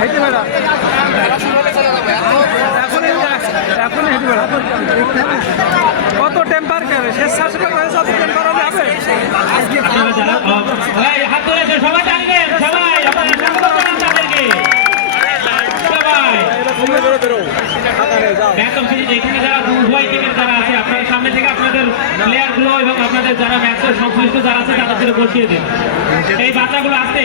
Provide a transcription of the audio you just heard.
হেঁটে বেড়া এখন হেঁটে বেড়া কত টেম্পার কেবে শেষ শ্বাস হয়েছে অত টেম্পার হবে হাত তুলেছে সবাই জানবেন সবাই একদম এখানে যারা উভয় টিমের যারা আছে আপনার সামনে থেকে আপনাদের প্লেয়ার গুলো এবং আপনাদের যারা ম্যাচের সংশ্লিষ্ট যারা আছে তাদের বসিয়ে দেন এই বাচ্চাগুলো আসতে